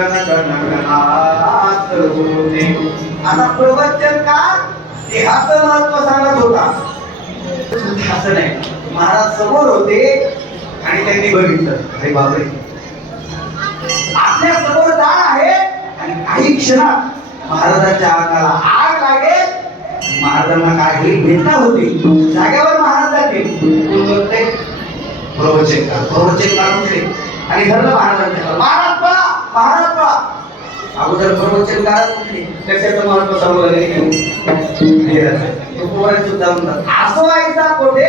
आता प्रवचनकार देहाचं महत्त्व सांगत होता. असं नाही महाराज समोर होते आणि त्यांनी बघितलं. अरे बाबरे आपल्यासमोर जाळ आहे आणि काही क्षणात महाराजांच्या अंगाला आग लागेल. महाराजांना काही भेटना होती. जागेवर महाराज जाते प्रवचनकार प्रवचनकार होते आणि धरलं महाराजांच्या महाराज पळा. अगोदर प्रवचनकार उठले कशाचं महत्त्व सांगू सुद्धा म्हणतात. असं व्हायचा कोठे?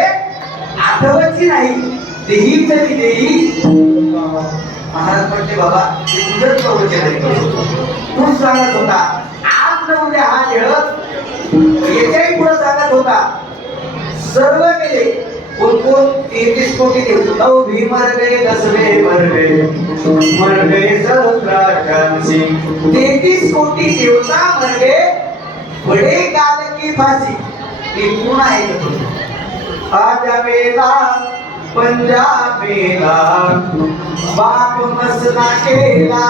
आठवची नाही. देही तरी देही महाराज म्हटले बाबा हे तुझंच प्रवचन आहे. तू सांगत होता. आज न उद्या हा देह याच्याही पुढे सांगत होता. सर्व केले. उनको कोण तेहतीस कोटी देव नऊ भी मर गए दसवे मर गए मर गए सहस्रार सिंह तेहतीस कोटी देवता मर गए बडे काल की फाशी. हे पूर्ण ऐकत आजा वेला पंजाबेला बाप मसना केला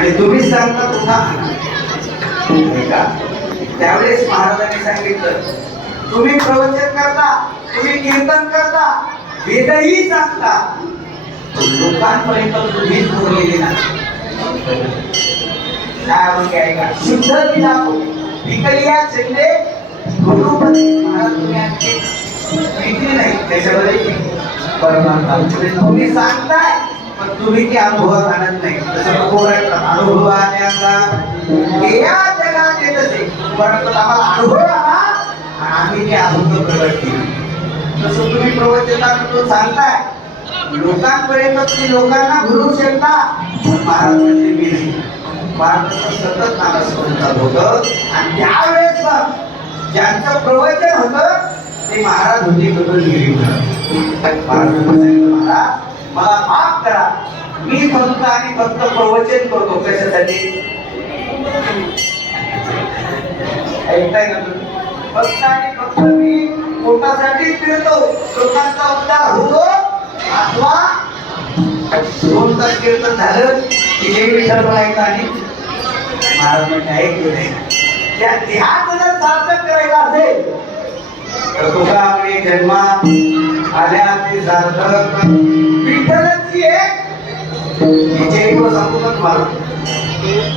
आणि तुम्ही सांगता तुझा त्यावेळेस महाराजांनी सांगितलं तुम्ही प्रवचन करता तुम्ही कीर्तन करता वेदही सांगता. लोकांपर्यंत तुम्हीच बोललेले नाही. काय शुद्ध दिला विकलिया शिंदे गुरुपती महाराज तुम्ही आणखी विकली नाही. त्याच्यामध्ये परमात्मा तुम्ही सांगताय तुम्ही ते अनुभवात आणत नाही. तसं कोरायचं अनुभव आल्याचा या जगात येत असे परंतु आम्हाला अनुभव आला आणि आम्ही ते अनुभव प्रगट केले. तसं तुम्ही प्रवचनातून सांगताय लोकांपर्यंत तुम्ही लोकांना घडू शकता पण महाराज म्हणजे मी नाही. महाराजांचं सतत चालू होतं आणि त्यावेळेस मग ज्यांचं प्रवचन होतं ते महाराज होते बदल गेली महाराज महाराज. मला माफ करा. मी फक्त आणि फक्त प्रवचन करतो कशासाठी? ऐकताय ना तुम्ही? फक्त आणि फक्त मी पोटासाठी फिरतो? लोकांचा उद्धार होतो अथवा दोन तास कीर्तन झालं? की हे विठ्ठल म्हणायचं आणि महाराज म्हणजे ऐकलं नाही. त्या ध्यान जर सार्थक करायचं असेल तर तुका आपली जन्मा आल्या ते सार्थक विठ्ठलाची एक एक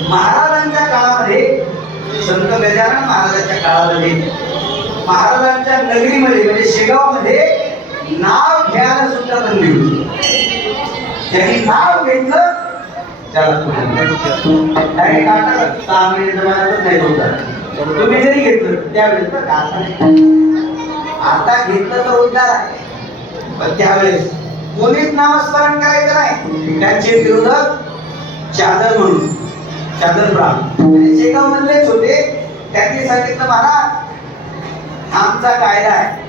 महाराजांच्या काळामध्ये संत गजानन महाराजांच्या काळामध्ये महाराजांच्या नगरीमध्ये म्हणजे शेगावमध्ये नाव घ्यायला सुद्धा बंदी होती. त्यांनी नाव घेतलं त्याला डायरेक्ट आता सहा महिने जमान्यातच नाही होता तुम्ही जरी घेतलं त्यावेळेस तर आता आता घेतलं तर उद्धार आहे. पण त्यावेळेस कोणीच नामस्मरण करायचं नाही. त्यांचे विरोधक चादर म्हणून चादर ब्राह्मण. शेगाव मधलेच होते त्यांनी सांगितलं महाराज आमचा कायदा आहे.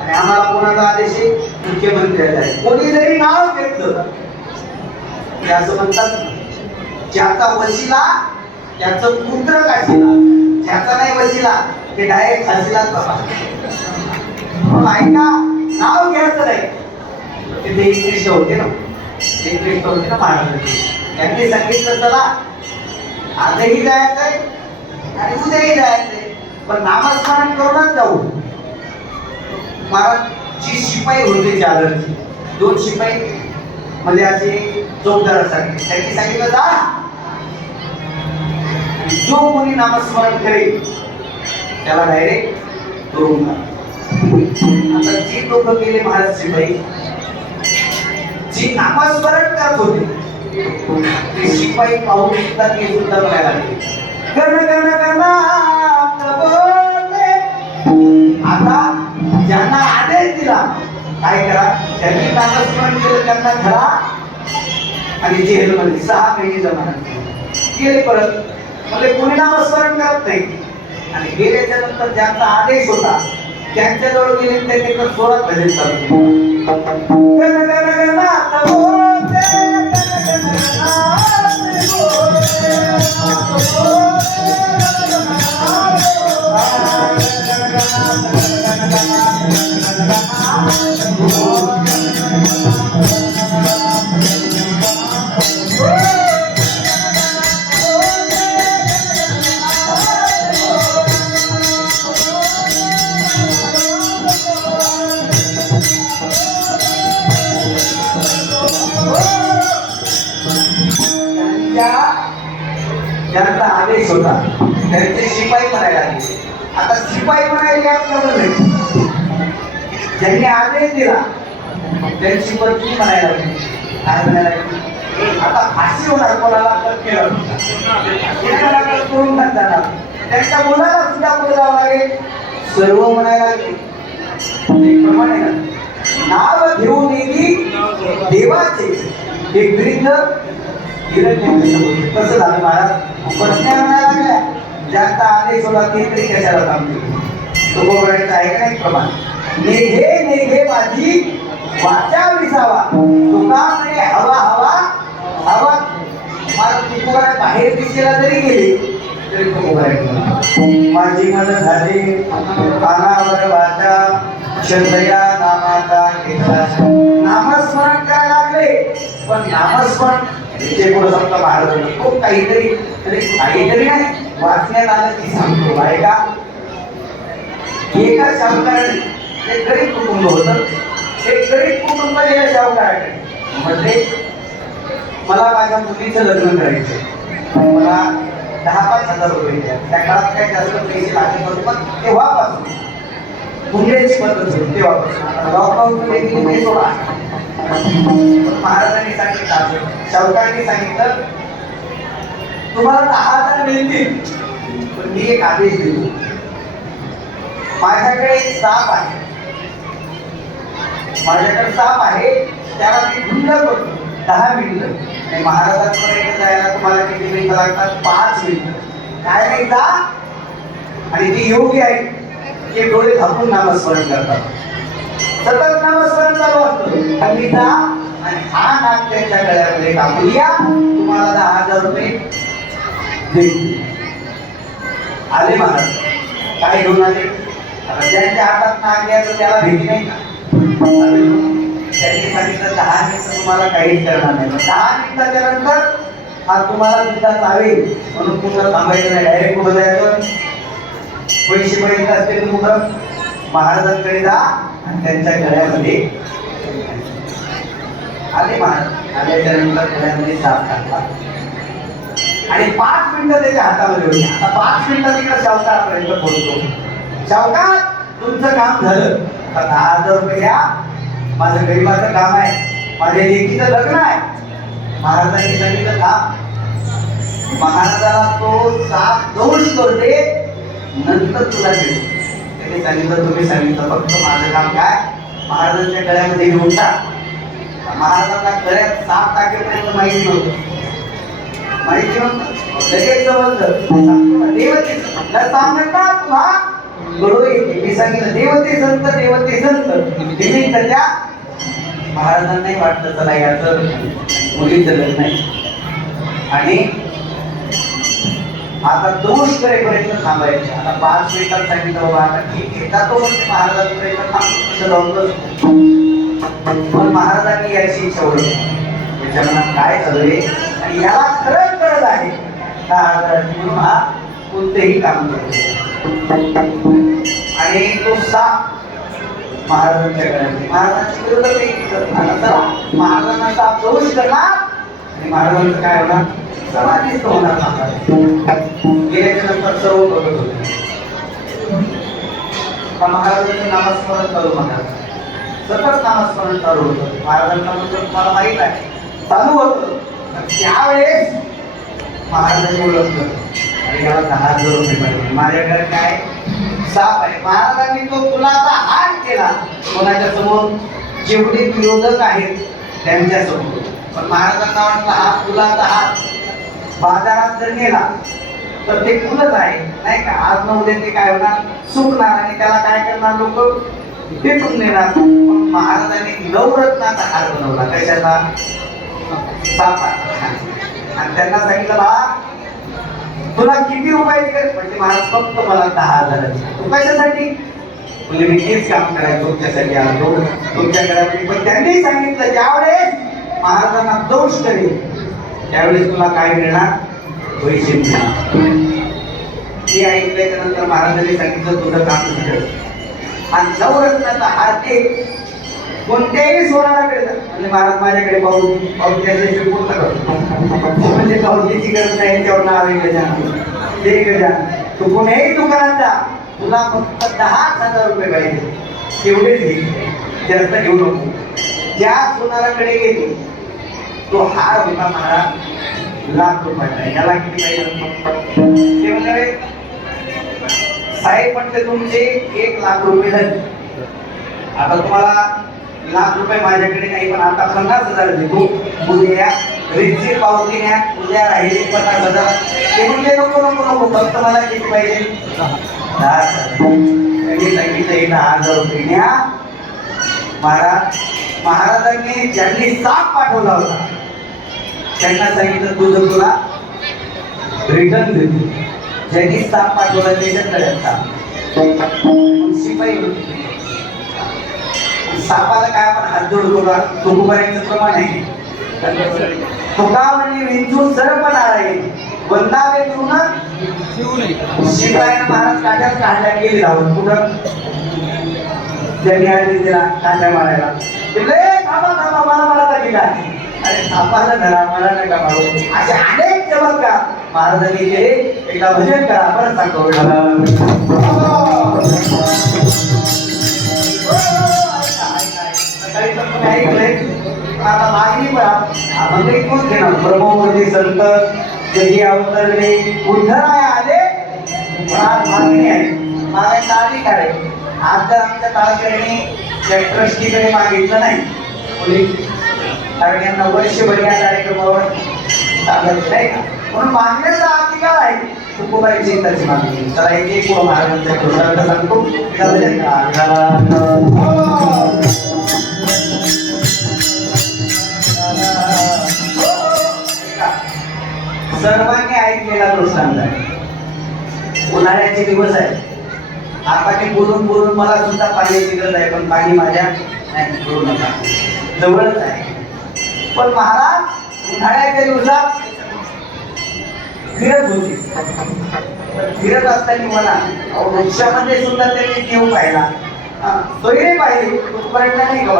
आणि आम्हाला कोणाचा आदेश आहे? मुख्यमंत्र्याचा आहे. कोणी जरी नाव घेतलं ते असं म्हणतात ज्याचा वशिला त्याचं पुत्र काशीला ज्याचा नाही वशिला ते डायरेक्ट फाशीलाच बाबा ऐका नाव घ्यायचं नाही. ते कृष्ण होते ना. देशकृष्ण होते ना महाराज त्यांनी सांगितलं चला आजही जायचंय आणि उद्याही जायचंय. पण नामस्मरण करूनच जाऊ. महाराज जी शिपाई होते चादरची. दोन शिपाई मध्ये असे चौकदार असतात त्यांनी सांगितलं जा. आणि जो कोणी नामस्मरण करेल त्याला डायरेक्ट करून आता जी लोक गेले महाराज शिवाई जी नामस्मरण करत होते ते शिपाई पाहून सुद्धा ते सुद्धा म्हणायला लागले. गण गण गणात आता ज्यांना आदेश दिला काय करा त्यांनी नामस्मरण केलं त्यांना धरा. आणि जेल मध्ये सहा महिने जमा गेले परत. म्हणजे कोणी नामस्मरण करत नाही. आणि गेल्याच्यानंतर ज्यांचा आदेश होता त्यांच्याजवळ गेले त्यांनी तर जोरात भजन चालू केलं. त्यांचा आदेश होता. त्यांचे शिपाई म्हणायला लागले. आता शिपाई म्हणायला यात नाही. त्यांनी आदेश दिला त्यांची पत्नी म्हणायला लागली. काय म्हणायला लागली? आता अशी होणार कोणाला तर केलं एकाला तर करून टाकताना त्यांच्या मुलाला सुद्धा पुढे जावं लागेल? सर्व म्हणायला लागले. प्रमाणे नाव घेऊन येली देवाचे. हे वृद्ध कसं झालं महाराज बसण्या लागल्या जास्त आले सोडा ते तरी कशाला थांबते तो बघायचं आहे का नाही प्रमाण नेघे नेघे माझी वाचा विसावा तुका म्हणजे हवा हवा हवा मला तुकोबारा बाहेर दिशेला जरी गेली तरी तुकोबारा माझी मन झाली कानावर वाचा शंभया नामाचा घेतला नामस्मरण करायला लागले पण नामस्मरण ते पुढे समजा महाराज खूप काहीतरी काहीतरी नाही वाचण्यात आलं की सांगतो. आहे का? एका शाहूकाराने एक गरीब कुटुंब होत. एक गरीब कुटुंब या शाहूकाराकडे म्हणजे मला माझ्या मुलीचं लग्न करायचं मला दहा पाच हजार रुपये द्या. त्या काळात काही जास्त पैसे लागले नव्हते पण तेव्हापासून पुण्याची पद्धत होती तेव्हापासून. लॉकडाऊन देखील सोडा. महाराजांनी सांगितलं शौकांनी सांगितलं तुम्हाला दहा हजार मिळतील पण मी एक आदेश देतो. माझ्याकडे साप आहे. माझ्याकडे साप आहे त्याला मी धुंड करतो दहा मिनिटं. आणि महाराजांपर्यंत जायला तुम्हाला किती मिनिटं लागतात? पाच मिनिटं. काय नाही का आणि ती योगी आहे ते डोळे झाकून नामस्मरण करतात. सतत नामस्मरण चालू असतं. आणि आणि हा नाग त्यांच्या गळ्यामध्ये टाकूया तुम्हाला दहा हजार रुपये आले महाराज. काय घेऊन आले? ज्यांच्या हातात नाग द्यायचं त्याला भीती नाही का? त्यांनी सांगितलं दहा मिनिटं तुम्हाला काहीच करणार नाही. दहा मिनिटाच्या नंतर हा तुम्हाला सुद्धा चालेल. म्हणून पुन्हा थांबायचं नाही. डायरेक्ट कुठं जायचं? पैसे पडले असते कुठं? महाराजांकडे जा आणि त्यांच्या गळ्यामध्ये. आले महाराज. आल्याच्यानंतर गळ्यामध्ये साप टाकला. आणि पाच मिनिटं त्याच्या हातामध्ये होती. आता पाच मिनिटं तिकडे शावकारापर्यंत पोहोचतो शावकार तुमचं काम झालं. तर दहा हजार रुपये घ्या माझं गरीबाचं काम आहे. माझ्या लेकीचं लग्न आहे. महाराजांनी सांगितलं का महाराजाला तो साप दोष करते. नंतर तुला देतो त्यांनी सांगितलं तुम्ही सांगितलं फक्त माझं काम काय? महाराजांच्या गळ्यामध्ये घेऊन टाक महाराजांना गळ्यात साप टाकेपर्यंत माहिती नव्हतं. माहिती नव्हतं लगेच समजलं. देवते न सांगता तुला? बरोबर येते मी सांगितलं देवते संत देवते संत. निमित्त त्या महाराजांनाही वाटतं चला याचं मुलीचं लग्न आहे. आणि आता दोष करेपर्यंत थांबायचे. आता पाच मिनिटात सांगितलं बाबा आता ठीक आहे. जातो म्हणजे महाराजांपर्यंत थांबतो तसं पण महाराजांनी याची इच्छा होती त्याच्या मनात काय चालू आहे आणि याला खरंच गरज आहे. दहा म्हणून हा कोणतेही काम करतो आणि तो साप महाराजांच्या गळ्यामध्ये महाराजांच्या विरोधात एक चला महाराजांना साप दोष करणार. आणि महाराजांचं काय होणार? समाधीच होणार गेल्याच्यानंतर सर्व बघत होते महाराजांचं नामस्मरण चालू महाराज सतत नामस्मरण चालू होतं महाराजांना म्हणजे तुम्हाला माहीत आहे चालू होतं त्यावेळेस महाराजांनी ओळखलं आणि याला दहा हजार रुपये पाहिजे माझ्याकडे काय साप आहे महाराजांनी तो फुलाचा हात केला कोणाच्या समोर जेवढे विरोधक आहेत त्यांच्यासमोर पण महाराजांना वाटलं हा आता हात बाजारात जर गेला तर ते फुलच आहे. नाही का? आज न उद्या ते काय होणार? सुकणार आणि त्याला काय करणार लोक? पेटून देणार. मग महाराजांनी नवरत्नाचा हार बनवला. कशाचा? सापा आणि त्यांना सांगितलं बा तुला किती रुपयाची गरज म्हणजे महाराज फक्त मला दहा हजाराची तू कशासाठी? म्हणजे मी हेच काम करायचं तुमच्यासाठी आलो. तुमच्या पण त्यांनी सांगितलं ज्यावेळेस महाराजांना दोष करेल त्यावेळेस तुला काय मिळणार? पैसे मिळणार. ते ऐकल्याच्या नंतर महाराजांनी सांगितलं तुझं काम झालं आणि नवरत्नाचा हार ते कोणत्याही सोनाला मिळतात म्हणजे महाराज माझ्याकडे पाहून पाहून त्याच्याशी पूर्ण करतो म्हणजे पाहुण्याची गरज नाही त्यावर नाव आहे गजान ते गजान तू कोणत्याही दुकानात जा. तुला फक्त दहाच हजार रुपये पाहिजे. तेवढेच घे. जास्त घेऊ नको. ज्या सोनाराकडे गेली तो हार होता महाराज लाख रुपयाचा याला किती पाहिजे ते म्हणजे साहेब म्हटले तुमचे एक लाख रुपये झाले. आता तुम्हाला लाख रुपये माझ्याकडे नाही पण आता पन्नास हजार देतो उद्या रितची पावती न्या उद्या राहिले पन्नास हजार. ते म्हणजे नको नको नको फक्त मला किती पाहिजे. दहा हजार. त्यांनी सांगितलं दहा हजार रुपये न्या महाराज महाराजांनी ज्यांनी साप पाठवला होता त्यांना सांगितलं तुझं तुला रिटर्न देतो ज्यांनी साप पाठवला त्याच्याकडे शिपाई सापाला काय आपण हात जोडतो का तुकुबाईचं प्रमाण आहे. तुका म्हणजे विंचून सरपण आहे. वंदावे करून शिपायानं महाराज काट्यात काढल्या गेली राहून कुठं? त्यांनी आधी दिला काट्या मारायला. लय थांबा थांबा मला मला तर गेला अरे सापाला धरा मला नका मारू असे अनेक चमत्कार महाराजांनी केले एकदा भजन करा परत सांगतो आता मागणी पण आपण एक घेणार ब्रह्मवर्ती संत जगी अवतरले उद्धराय आले आज मागणी आहे मागायचा अधिकार आहे आज जर आमच्या तालुक्याने त्या ट्रस्टीकडे मागितलं नाही कारण यांना वर्षभर या कार्यक्रमावर चालत नाही का? म्हणून मागण्याचा आधी काय आहे? तुकोबाई चेताची मागणी. चला एक एक महाराजांच्या कृष्णार्थ सांगतो. एकदा सर्वांनी ऐकलेला दृष्टांत आहे. उन्हाळ्याचे दिवस आहे आता मी बोलून बोलून मला सुद्धा पाण्याची गरज आहे पण पाणी माझ्या नाही करू नका जवळच आहे. पण महाराज उन्हाळ्याच्या दिवसात फिरत होते. फिरत असताना मला वृक्षामध्ये सुद्धा त्यांनी देव पाहिला. सोयरे पाहिले कुठपर्यंत नाही का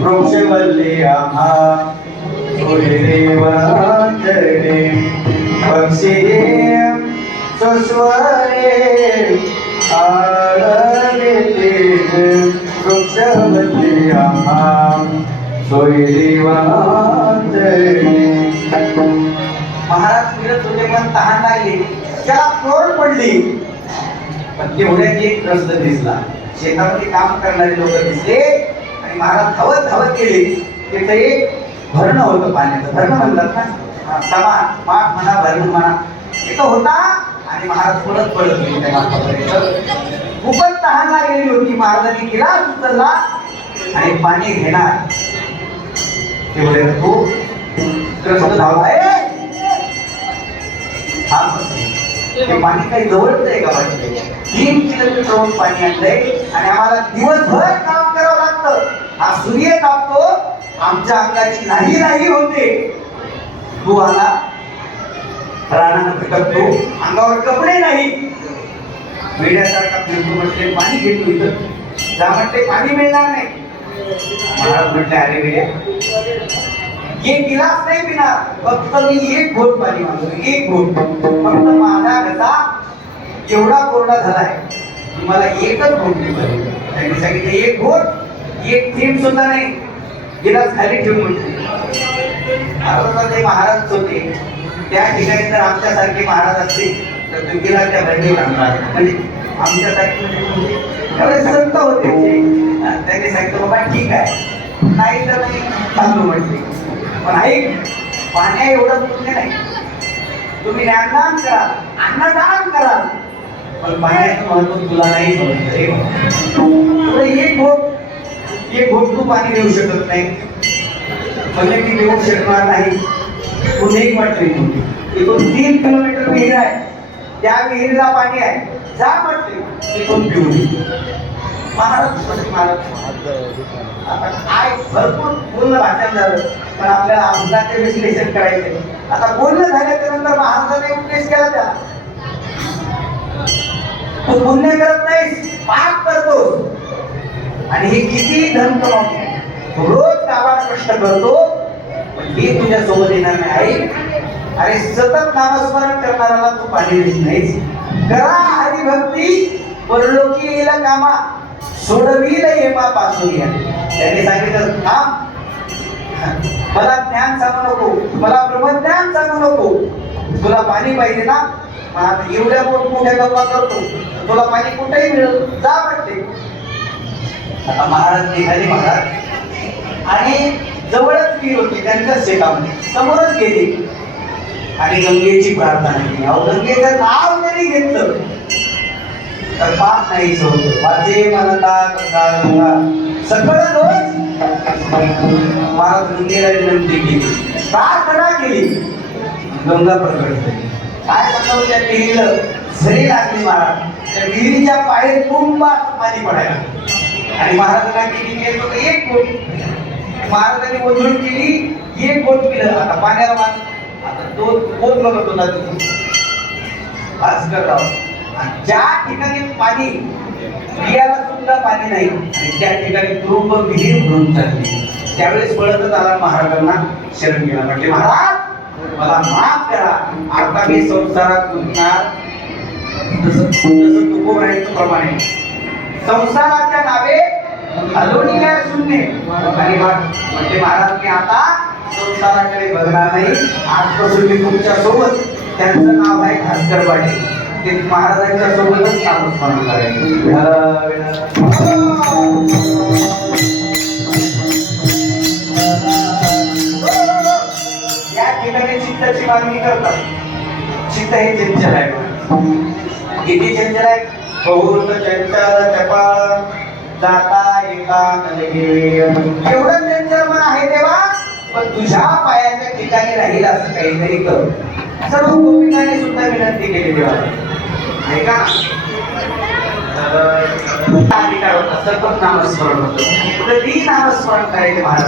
वृक्ष बल्ले आम्हा सोयरे पक्षी सुस्वरे आळले वृक्ष बल्ले आम्हा. महाराज फिरत होते पण तहान लागली. त्याला तोड पडली. पण तेवढ्यात एक प्रश्न दिसला. शेतामध्ये काम करणारे लोक दिसले आणि महाराज धावत धावत गेले. तिथे एक भरणं होतं पाण्याचं. भरणं म्हणतात ना? समान माठ म्हणा भरण म्हणा. तिथं होता आणि महाराज पडत पडत गेले त्या माठापर्यंत. खूपच तहान लागलेली होती. महाराजांनी गिलास उचलला आणि पाणी घेणार. तेवढे तो कृष्ण धावला "ए, पाणी काही जवळच आहे का तीन किलोमीटरहून पाणी आणलंय आणि आम्हाला दिवसभर काम करावं लागतं. हा सूर्य तापतो आमच्या अंगाची नाही नाही होते. तू आला. अंगावर कपडे नाही. वेड्यासारखा फिरतो म्हटले पाणी घेतो इथं. जा म्हटले पाणी मिळणार नाही. महाराज म्हटले अरे वेड्या एक गिलास नाही पिणार फक्त मी एक घोट पाणी मागतो एक घोट. फक्त माझा घसा एवढा कोरडा झालाय. मला एकच घोट मिळाली त्यांनी सांगितलं एक घोट एक थेंब सुद्धा नाही. गिलास खाली ठेवून ते महाराज होते. त्या ठिकाणी जर आमच्यासारखे महाराज असते तर ते त्या भरणी आणणार म्हणजे आमच्यासारखे म्हणजे संत होते. त्यांनी सांगितलं बाबा ठीक आहे. नाही तर मी चालू म्हटले पण ऐक पाण्या एवढं पुण्य नाही. तुम्ही ज्ञानदान कराल अन्नदान कराल पण पाण्याचं महत्त्व तुला नाही समजतं रे एक घोट एक घोट तू पाणी देऊ शकत नाही. म्हणजे मी देऊ शकणार नाही. पुन्हा एक वाटली इथून तीन किलोमीटर विहीर आहे. त्या विहिरीला पाणी आहे. जा म्हटले तिथून पिऊ दे महाराज आता काय भरपूर पूर्ण भाषण झालं पण आपल्याला आमदारचे विश्लेषण करायचे. आता बोलणं झाल्याच्यानंतर महाराजाने उपदेश केला त्याला तू पुण्य करत नाहीस पाप करतो आणि हे किती धन कमावतो रोज गावात कष्ट करतो पण हे तुझ्या सोबत येणार नाही आई. अरे सतत नामस्मरण करणाऱ्याला तू पाणी देत नाहीस. करा हरिभक्ती परलोकी येईल कामा. सोडवील येमा पासून या सांगितलं थांब. मला ज्ञान सांगू नको. मला ब्रह्मज्ञान सांगू नको. तुला पाणी पाहिजे ना? आता एवढ्या मोठ मोठ्या गप्पा करतो. तुला पाणी कुठेही मिळत जा म्हटले. आता महाराज निघाले महाराज. आणि जवळच विहीर होती त्यांच्याच शेतामध्ये. समोरच गेली. आणि गंगेची प्रार्थना केली. अहो गंगेचं नाव जरी घेतलं. पाप नाही सोडतो माझे म्हणता गंगा गंगा सगळं दोष महाराज गंगेला विनंती केली प्रार्थना केली गंगा प्रकट झाली काय सांगावं त्या विहिरीला झरी लागली महाराज त्या विहिरीच्या पायर कुंभात पाणी पडायला आणि महाराजांना केली गेलो एक कोट महाराजांनी ओझळून केली एक कोट केलं आता पाण्याला आता दोन कोट बघत होता तिथून भास्करराव. आणि ज्या ठिकाणी पाणी पियाला सुद्धा पाणी नाही आणि त्या ठिकाणी पूर्व विहीर भरून चालली. त्यावेळेस पळतच आला महाराजांना शरण गेला म्हटले महाराज मला माफ करा. आता मी संसारात गुंतणार जसं जसं प्रमाणे. संसाराच्या नावे हलवणी काय शून्य आणि म्हणजे महाराज मी आता संसाराकडे बघणार नाही. आजपासून मी तुमच्यासोबत त्यांचं नाव आहे भास्कर पाटील ते महाराजांच्या सोबतच नामस्मरण करायचं. या ठिकाणी चित्ताची मागणी करतात. चित्त हे चंचल आहे. किती चंचल आहे? बहुत चंचल चपाळ जाता येता एवढं चंचल मन आहे तेव्हा पण तुझ्या पायाच्या ठिकाणी राहील असं काहीतरी कर. सर्व गोपिकाने सुद्धा विनंती केलेली आहे ऐका अधिकार होता सतत नामस्मरण होतं. तर ती नामस्मरण करायचे महाराज